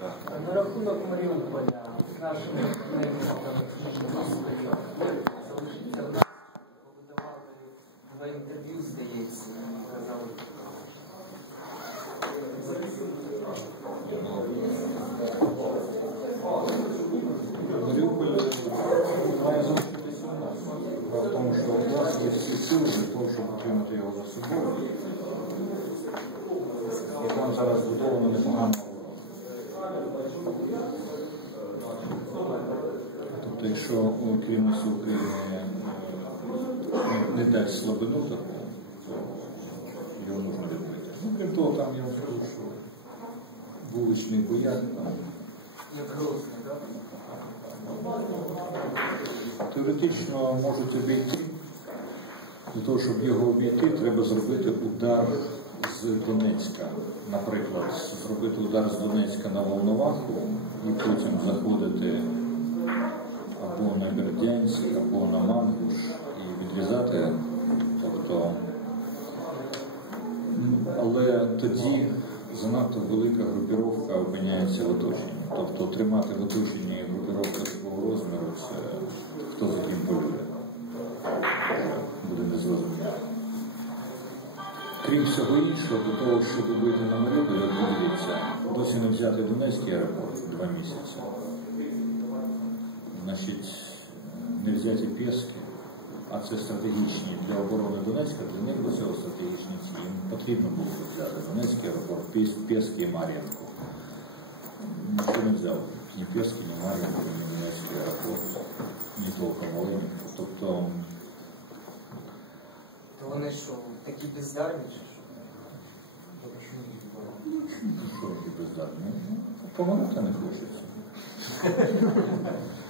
На рахунок Маріуполя нашими медиками залишиться в нас, видавали два інтерв'ю, здається, казали. Тому, що у нас є всі сили для того, щоб утримати його за собою. І там зараз збудовано непогано Тобто, якщо керівництво України е, не дасть слабину то його можна відбити. Ну, крім того, там я вам скажу, що вуличний бояк там? Теоретично можуть обійти. Для того, щоб його обійти, треба зробити удар з Донецька. Наприклад, зробити удар з Донецька на Волноваху і потім заходити або на Бердянськ, або на Мангуш і відрізати. Тобто, але тоді занадто велика групіровка опиняється в оточенні. Тобто тримати в оточенні групіровку такого розміру, це хто за ким полює. Буде незрозуміло. Крім всього іншого, до того, щоб вийти на Маріуполь, дивіться, досі не взяти Донецький аеропорт два місяці. Значить, не взяті Пєски, а це стратегічні для оборони Донецька, для них до цього стратегічні цілі. Їм потрібно було взяти Донецький аеропорт, Пєс- Пєски і Мар'їнку. Ніхто не взяв ні Пєски, ні Мар'їнку, ні Донецький аеропорт, ні толком Оленівку. Тобто, То вони що, такі бездарні ну, що які бездарні? Ну, не хочеться.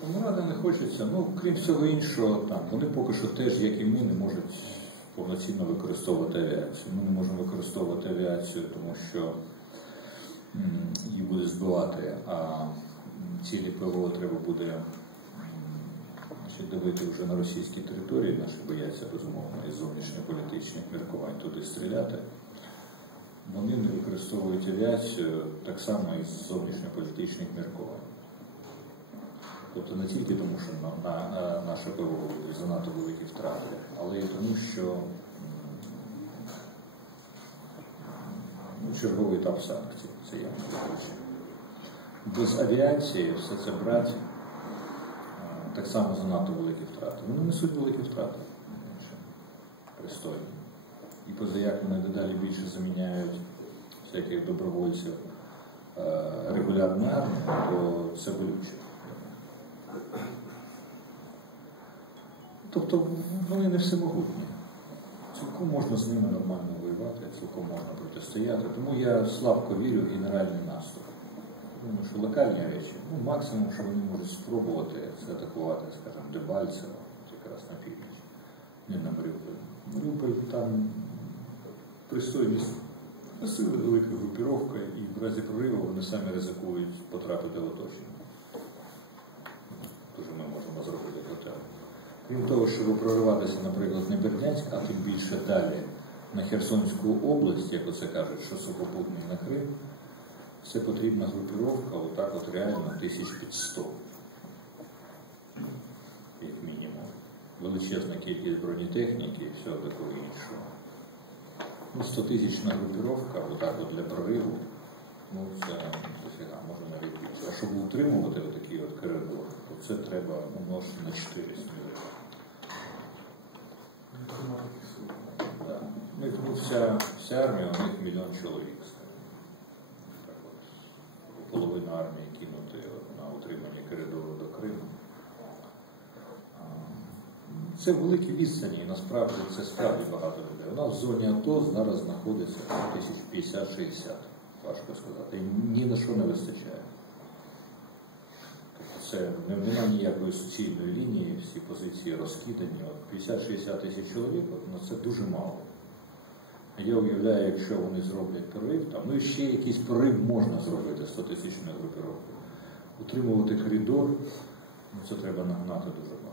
Помирати не хочеться. Ну, крім всього іншого, там, вони поки що теж, як і ми, не можуть повноцінно використовувати авіацію. Ми не можемо використовувати авіацію, тому що її буде збивати, а цілі ПВО треба буде значить, давити вже на російській території, наші бояться, безумовно, із зовнішньополітичних міркувань туди стріляти. Вони не використовують авіацію так само із зовнішньополітичних міркувань. Тобто не тільки тому, що на, на, на наше ПВО занадто великі втрати, але й тому, що ну, черговий етап санкцій, це я не хочу. Без авіації все це брати е, так само занадто великі втрати. Вони несуть великі втрати, пристойні. І позаяк вони дедалі більше заміняють всяких добровольців е, регулярної армії, то це болюче. Тобто вони не всемогутні. Цілком можна з ними нормально воювати, цілком можна протистояти. Тому я слабко вірю в генеральний наступ. Думаю, що локальні речі, ну максимум, що вони можуть спробувати, це атакувати, скажімо, Дебальцево, якраз на північ, не на Маріуполь. Маріуполь там пристойність сили велика групіровка, і в разі прориву вони самі ризикують потрапити в оточення. Тож ми можемо зробити готель. Крім того, щоб прориватися, наприклад, не Бердянськ, а тим більше далі на Херсонську область, як оце кажуть, що сухопутний на Крим, це потрібна групіровка, отак от реально тисяч під 100, як мінімум. Величезна кількість бронетехніки і всього такого іншого. Ну, 100 тисячна групіровка, отак от для прориву, ну це дофіга, може навіть більше. А щоб утримувати отакий от коридор, то це треба умножити на 400 Да. Ну і тому вся, вся армія, у них мільйон чоловік. Так половина армії кинути на утримання коридору до Криму. Це великі відстані, і насправді це справді багато людей. У нас в зоні АТО зараз знаходиться тисяч 50-60, важко сказати. І ні на що не вистачає. Тобто це не- немає ніякої суцільної лінії, всі позиції розкидані. 50-60 тисяч чоловік, ну, це дуже мало. Я уявляю, якщо вони зроблять прорив, там, ну і ще якийсь прорив можна зробити 100 тисячною групіровкою. Утримувати коридор, ну це треба нагнати дуже багато.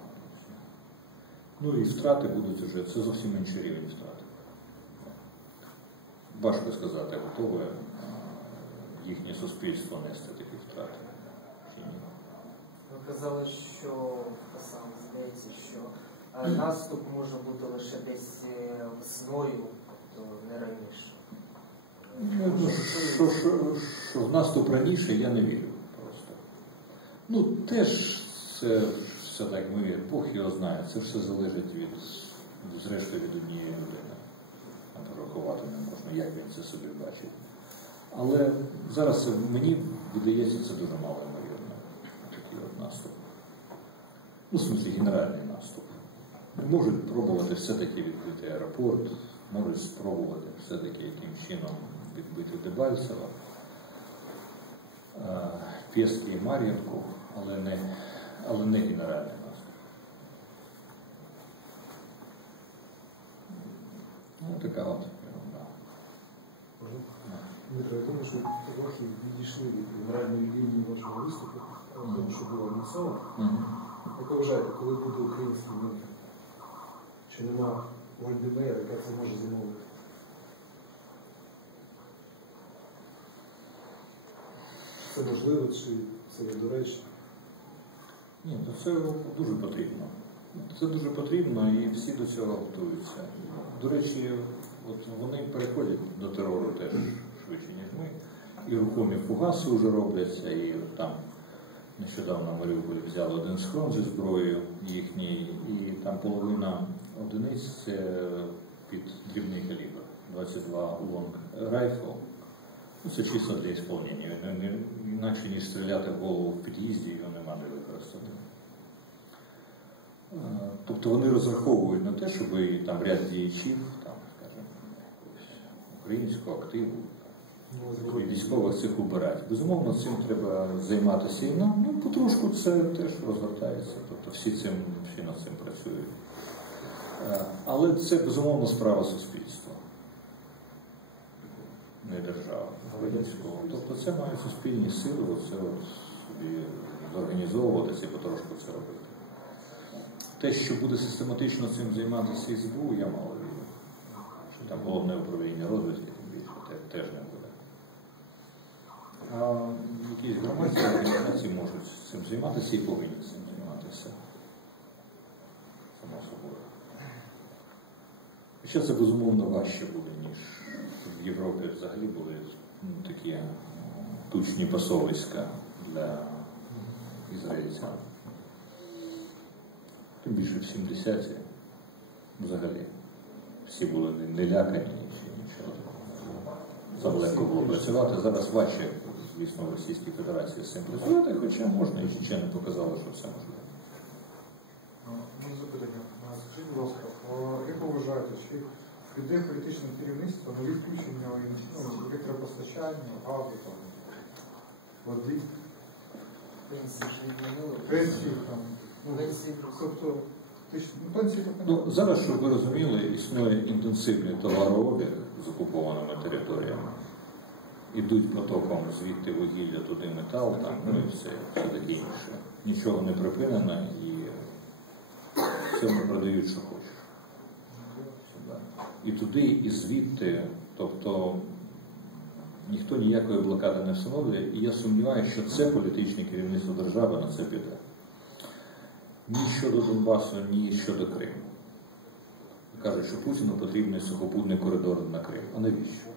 Ну і втрати будуть вже, це зовсім інший рівень втрат. важко сказати, готове їхнє суспільство нести такі втрати. Чи ні. Ви казали, що сам здається, що наступ може бути лише десь е, весною, тобто не раніше. Ну, ну, що, що, що в наступ раніше, я не вірю просто. Ну, теж це все так ми віримо, Бог його знає. Це все залежить від, зрештою, від однієї людини. Там порахувати не можна, як він це собі бачить. Але зараз мені видається, це дуже мало ймовірно. Такий от наступ. Ну, в смысле, генеральний наступ. Можуть пробувати все-таки відкрити аеропорт, можуть спробувати все-таки яким чином відбити Дебальцево, е, і Мар'їнку, але не, але не генеральний наступ. Ну, така от ерунда. Дмитро, я думаю, що трохи відійшли від генеральної лінії вашого виступу, тому що було анонсовано. Як ви вважаєте, коли буде український мир? Чи нема Меєр, яка це може замовити? Чи це можливо, чи це є доречно? Ні, то це дуже потрібно. Це дуже потрібно і всі до цього готуються. До речі, от вони переходять до терору теж швидше, ніж ми. І рухомі фугаси вже робляться, і там нещодавно в Маріуполі взяли один схрон зі зброєю їхній, і там половина одиниць це під дрібний калібр, 22 лонг райфл. Ну, це чисто для ісполнення. Не- не- Інакше ніж стріляти в голову в під'їзді, його нема де використати. Е, Тобто вони розраховують на те, щоб там ряд діячів, там, скажімо, українського активу, військових цих убирати. Безумовно, цим треба займатися і нам. Ну, потрошку це теж розгортається. Тобто всі цим всі над цим працюють. Е, Але це безумовно справа суспільства, не держава. українського. Тобто це має суспільні сили, оце от собі зорганізовуватися і потрошку це робити. Те, що буде систематично цим займатися СБУ, я мало вірю. Що там головне управління розвідки, тим більше, теж не буде. А якісь громадські організації можуть цим займатися і повинні цим займатися. Само собою. Ще це безумовно важче буде, ніж в Європі взагалі були ну, такі тучні пасовиська для ізраїльцян. Тим більше в 70-ті взагалі всі були не, не лякані чи нічого такого. Там легко було працювати. Зараз важче, звісно, в Російській Федерації з цим працювати, хоча можна і Чечени показали, що все можливо. Можу запитання. Скажіть, будь ласка, як ви вважаєте, чи піде політичне керівництво на відключення ну, електропостачання, газу, води, Пенсії там, ну, тобто, ну, зараз, щоб ви розуміли, існує інтенсивний товарообіг з окупованими територіями. Ідуть потоком звідти вугілля, туди метал, там, ну і все, все таке інше. Нічого не припинено і все вони продають, що хочеш. І туди, і звідти, тобто ніхто ніякої блокади не встановлює, і я сумніваюся, що це політичне керівництво держави на це піде. Ні щодо Донбасу, ні щодо Криму. Кажуть, що Путіну потрібний сухопутний коридор на Крим. А навіщо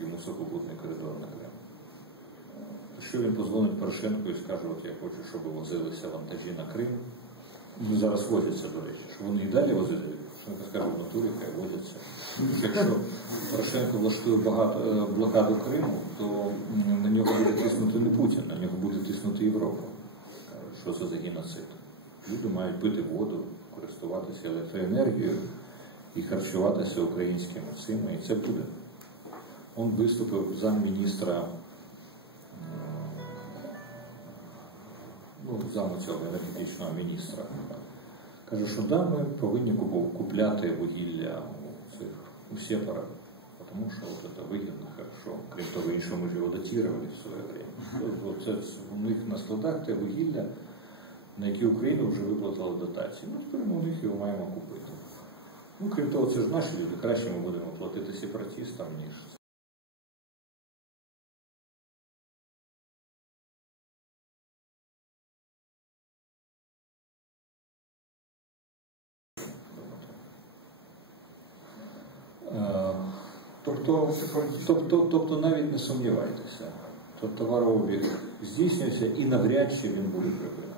йому сухопутний коридор на Крим? Що він позвонить Порошенку і скаже, от я хочу, щоб возилися вантажі на Крим. Вони зараз возяться, до речі, що вони і далі що скаже, натурі хай возяться. Якщо Порошенко влаштує багато, е, блокаду Криму, то на нього буде тиснути не Путін, на нього буде тиснути Європа. Що це за геноцид. Люди мають пити воду, користуватися електроенергією і харчуватися українськими цими, і це буде. Он виступив замміністра, ну, зам цього енергетичного міністра. Каже, що да, ми повинні купляти вугілля у цих у сепарах, тому що от це вигідно, хорошо. Крім того, іншого ми ж його датірували в своє время. Це у них на складах те вугілля, на які Україна вже виплатила дотації. Ми тепер у них його маємо купити. Ну, Крім того, це ж наші люди. Краще ми будемо платити сепаратістам, ніж. Тобто, тобто, тобто навіть не сумнівайтеся, Тобто товарообіг здійснюється і навряд чи він буде припинений.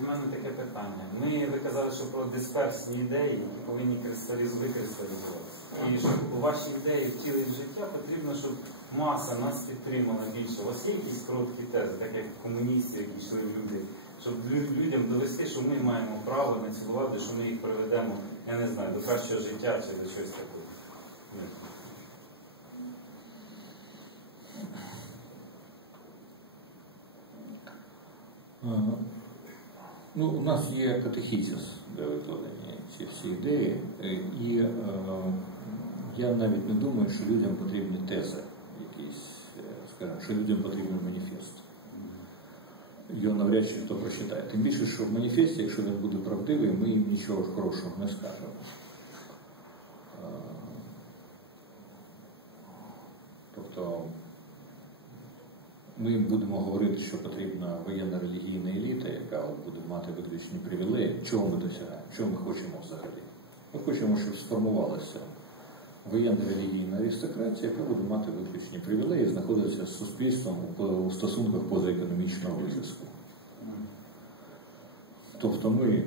В мене таке питання. Ми ви казали, що про дисперсні ідеї, які повинні кристаліз... викристалізуватися. І щоб у ваші ідеї втілити в життя, потрібно, щоб маса нас підтримала більше. У вас є якісь короткі тези, так як комуністи, які йшли люди, щоб людям довести, що ми маємо право на цю владу, що ми їх приведемо, я не знаю, до кращого життя чи до щось такого. Ні. Ну, у нас є катехізіс для викладення ці всі ідеї, е, і е, я навіть не думаю, що людям потрібні тези якісь, е, скажімо, що людям потрібен маніфест. Його навряд чи хто прочитає. Тим більше, що в маніфесті, якщо він буде правдивий, ми їм нічого хорошого не скажемо. Е, Тобто ми будемо говорити, що потрібна воєнна релігійна еліта, яка буде мати виключні привілеї. Чого ми досягаємо? Чого ми хочемо взагалі? Ми хочемо, щоб сформувалася воєнна релігійна аристократія, яка буде мати виключні привілеї, знаходитися з суспільством у- стосунках позаекономічного зв'язку. Тобто ми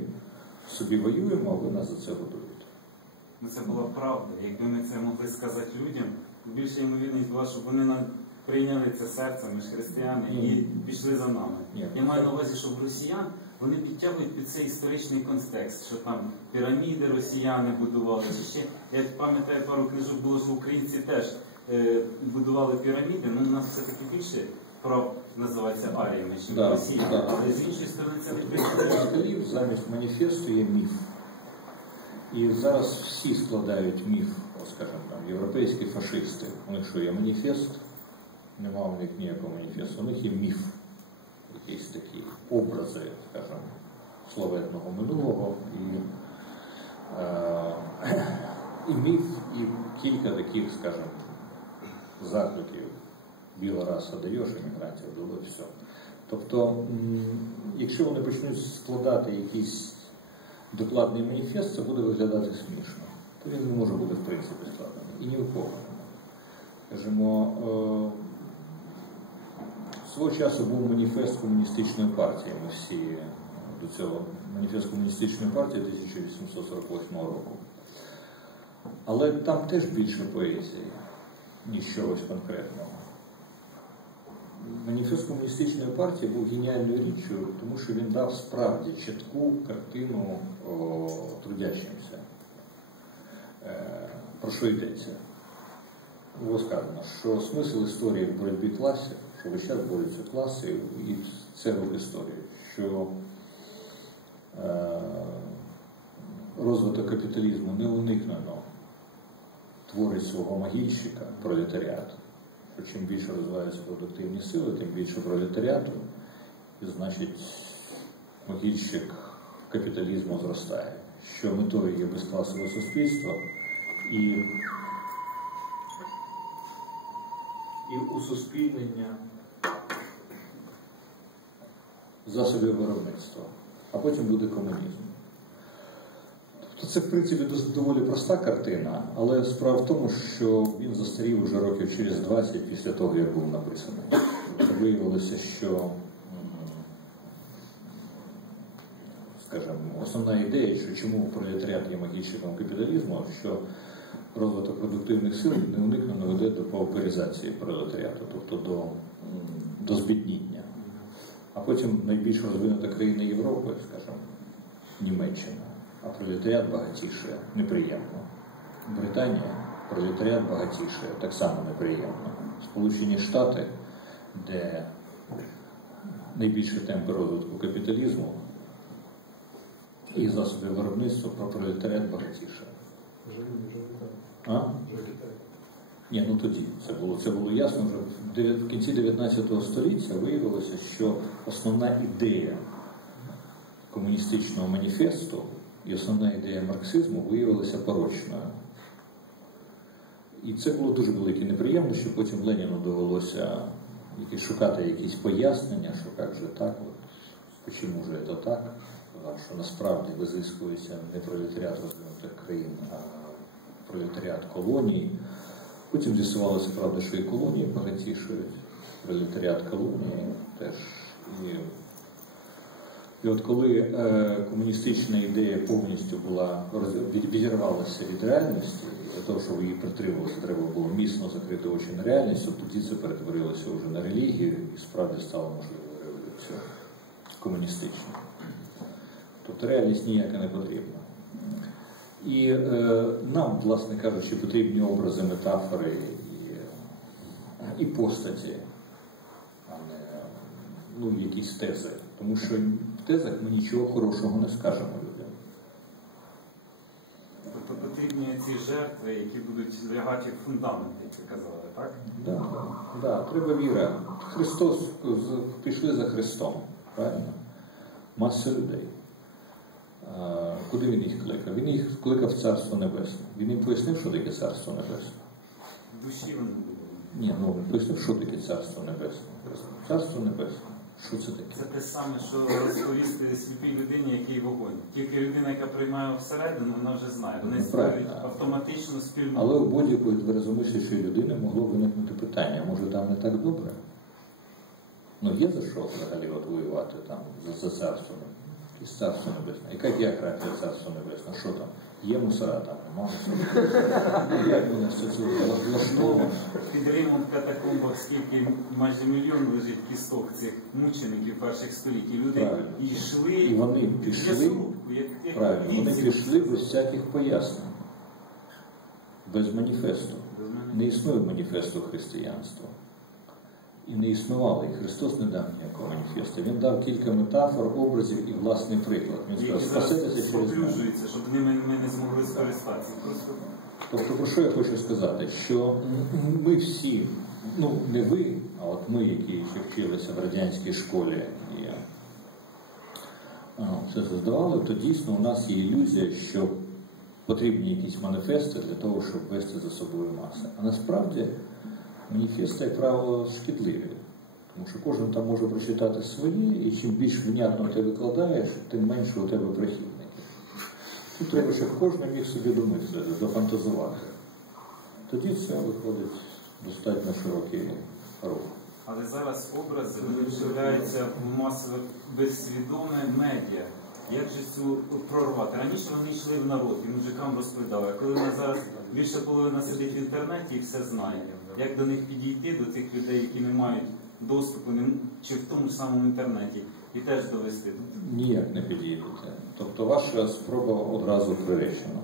собі воюємо, а ви нас за це годуєте. Ну, Це була правда. Якби ми це могли сказати людям, більше ймовірність була, щоб вони нам прийняли це серцем, ми ж християни, і пішли за нами. Я маю на увазі, що в росіян вони підтягують під цей історичний контекст, що там піраміди росіяни будували. Чи ще я пам'ятаю пару книжок було, що українці теж е, будували піраміди. Ну, у нас все-таки більше прав називається аріями, ніж Да, росіяни. да. Але з іншої сторони це не прикладає. замість маніфесту є міф. І зараз всі складають міф, скажімо, там, європейські фашисти. У них що є маніфест? Нема у них ніякого маніфесту. У них є міф, якісь такі образи, скажімо, славетного минулого і, е, і міф, і кілька таких, скажімо, закликів. Біла раса даєш іммігрантів, було все. Тобто, якщо вони почнуть складати якийсь докладний маніфест, це буде виглядати смішно. То він не може бути в принципі складений. І ні у кого. Скажімо, е, свого часу був маніфест комуністичної партії. Ми всі е, до цього маніфест комуністичної партії 1848 року. Але там теж більше поезії, ніж чогось конкретного. Маніфест комуністичної партії був геніальною річчю, тому що він дав справді чітку картину о, трудящимся. Е, про що йдеться? Було сказано, що смисл історії в боротьбі класів, весь час борються класи, і це рух історії, що е, розвиток капіталізму не уникнено творить свого магійщика, пролетаріат. Що чим більше розвиваються продуктивні сили, тим більше пролетаріату, і значить могильщик капіталізму зростає, що метою є безкласове суспільство і, і усуспільнення засобів виробництва, а потім буде комунізм. Тобто це, в принципі, доволі проста картина, але справа в тому, що він застарів уже років через 20 після того, як був написаний. Тобто виявилося, що, скажімо, основна ідея, що чому пролетаріат є магічником капіталізму, що розвиток продуктивних сил неуникнено веде до пауперизації пролетаріату, тобто до, до збідніння. А потім найбільш розвинута країна Європи, скажімо, Німеччина, а пролетаріат багатіше, неприємно. Британія, пролетаріат багатіше, так само неприємно. Сполучені Штати, де найбільші темпи розвитку капіталізму і засоби виробництва, про пролетаріат багатіше. А? Ні, ну тоді це було це було ясно вже в кінці 19 століття виявилося, що основна ідея комуністичного маніфесту і основна ідея марксизму виявилася порочною. І це було дуже велике неприємно, що потім Леніну довелося шукати якісь пояснення, що як же так, от, чому же це так. що насправді визискується не пролетаріат розвинутих країн, а пролетаріат колоній. Потім з'ясувалося, правда, що і колонії багатішують, пролетаріат колонії теж. І, і от коли е, комуністична ідея повністю була відірвалася від реальності, для того, щоб її притримувалося, треба було міцно закрити очі на реальність, от тоді це перетворилося вже на релігію і справді стало можливою революція комуністична. Тобто реальність ніяка не потрібна. І е, нам, власне кажучи, потрібні образи, метафори і, і постаті, а не ну, якісь тези. Тому що в тезах ми нічого хорошого не скажемо людям. Тобто потрібні ці жертви, які будуть лягати в фундамент, як ви казали, так? Да, да, треба віра. Христос пішли за Христом, правильно? Маса людей. Куди він їх кликав? Він їх кликав в Царство Небесне. Він їм пояснив, що таке Царство Небесне. Душі вони. Ні, ну він пояснив, що таке Царство Небесне. Царство Небесне. Що це таке? Це те саме, що розповісти сліпій людині, який вогонь. Тільки людина, яка приймає всередину, вона вже знає. Вони Ну, створюють правильно. автоматичну спільну. Але у будь-якої тверезомислящої людини могло виникнути питання, може там не так добре? Ну є за що взагалі от воювати там за, за царство із царство небесне. Яка діаграфія царства небесне? Що там? Є мусора там, нема мусора. Ну, Як мене все це влаштовано? Під Римом в катакомбах скільки майже мільйон лежить кісток цих мучеників перших століть. І люди Правильно. йшли І вони пішли, як, як правильно, вони пішли без всяких пояснень, без маніфесту. Без мене. Не існує маніфесту християнства. І не існувало, і Христос не дав ніякого маніфесту. Він дав кілька метафор, образів і власний приклад. Він сказав, спаситися через мене. щоб ними ми не змогли скористатися. Тобто, про що я хочу сказати? Що ми всі, ну не ви, а от ми, які ще вчилися в радянській школі і це создавали, то дійсно у нас є ілюзія, що потрібні якісь маніфести для того, щоб вести за собою маси. А насправді маніфести, як правило, шкідливі. Тому що кожен там може прочитати свої, і чим більш внятно ти викладаєш, тим менше у тебе прихильників. Тут треба, щоб кожен міг собі домислити, дофантазувати. Тоді це виходить достатньо широкий рух. Але зараз образи вони вживляються в масове безсвідоме медіа. Як же цю прорвати? Раніше вони йшли в народ і мужикам розповідали, коли вона зараз більше половина сидить в інтернеті і все знає. Як до них підійти, до цих людей, які не мають доступу, чи в тому ж самому інтернеті, і теж довести. Ніяк не підійдете. Тобто ваша спроба одразу приречена.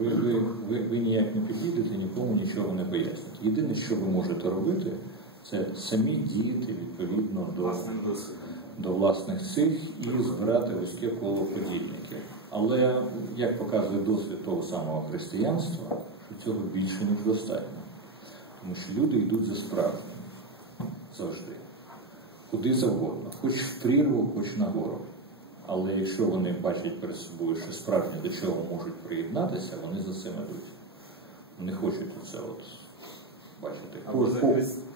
Ви, ви, ви, ви ніяк не підійдете, нікому нічого не поясните. Єдине, що ви можете робити, це самі діяти відповідно до, до власних сил і збирати вузьке коло подібників. Але, як показує досвід того самого християнства, цього більше ніж достатньо. Тому що люди йдуть за справжнім завжди. Куди завгодно, хоч в прірву, хоч на гору. Але якщо вони бачать перед собою, що справжнє до чого можуть приєднатися, вони за цим йдуть. Не хочуть оце от бачити. Або за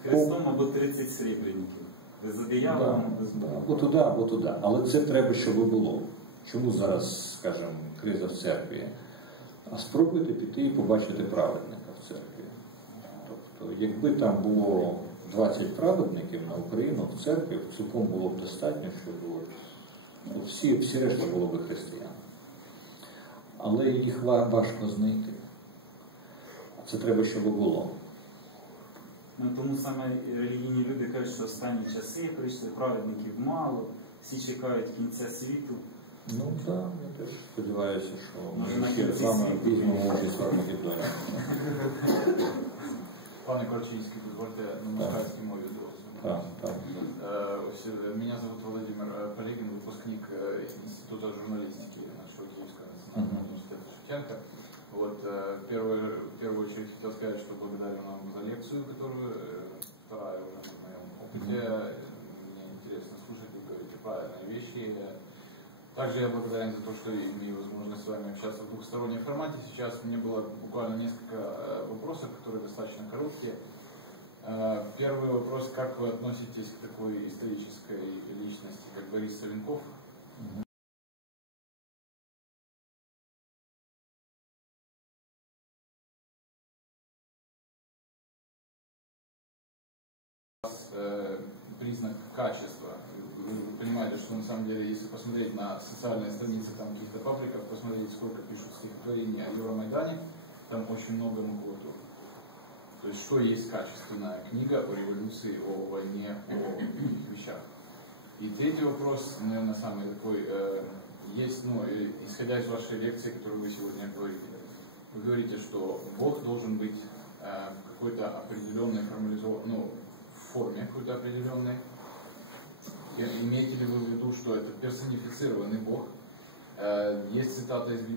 Христом, або 30 срібреників. За дияволом, Да, без да, або туди, або туди. Але це треба, щоб було. Чому зараз, скажімо, криза в церкві? А спробуйте піти і побачити праведника в церкві. Якби там було 20 праведників на Україну в церкві, цілком було б достатньо, щоб всі, всі решта було б християн. Але їх важко знайти. Це треба, щоб було. Ну, тому саме релігійні люди кажуть, що останні часи прийшли, праведників мало, всі чекають кінця світу. Ну так, я теж сподіваюся, що ми вами світу. візьмемо участь в Армагеддоні. Пане Корчинський, дозвольте на москальській мові зовсім. Так, так. Э, ось, э, Меня зовут Владимир э, Полегин, выпускник э, Института журналистики нашего Киевского национального Мгм. университета Шевченко. Вот, э, в первую, в первую очередь хотел сказать, что благодарю вам за лекцию, которую э, вторая уже на моем опыте. Мне интересно слушать, вы говорите правильные вещи. Также я благодарен за то, что имею возможность с вами общаться в двухстороннем формате. Сейчас мне было буквально несколько э, вопросов, которые достаточно короткие. Э, первый вопрос, как вы относитесь к такой исторической личности, как Борис Савенков? Э, признак качества вы, понимаете, что на самом деле, если посмотреть на социальные страницы там каких-то пабликов, посмотреть, сколько пишут стихотворений о Евромайдане, там очень много макулатуры. То есть, что есть качественная книга о революции, о войне, о вещах. И третий вопрос, наверное, самый такой, э, есть, ну, э, исходя из вашей лекции, которую вы сегодня говорите, вы говорите, что Бог должен быть э, какой-то определенной формализованной, ну, в форме какой-то определенной. И Имеете ли вы в виду, что это персонифицированный Бог? Э, есть цитата из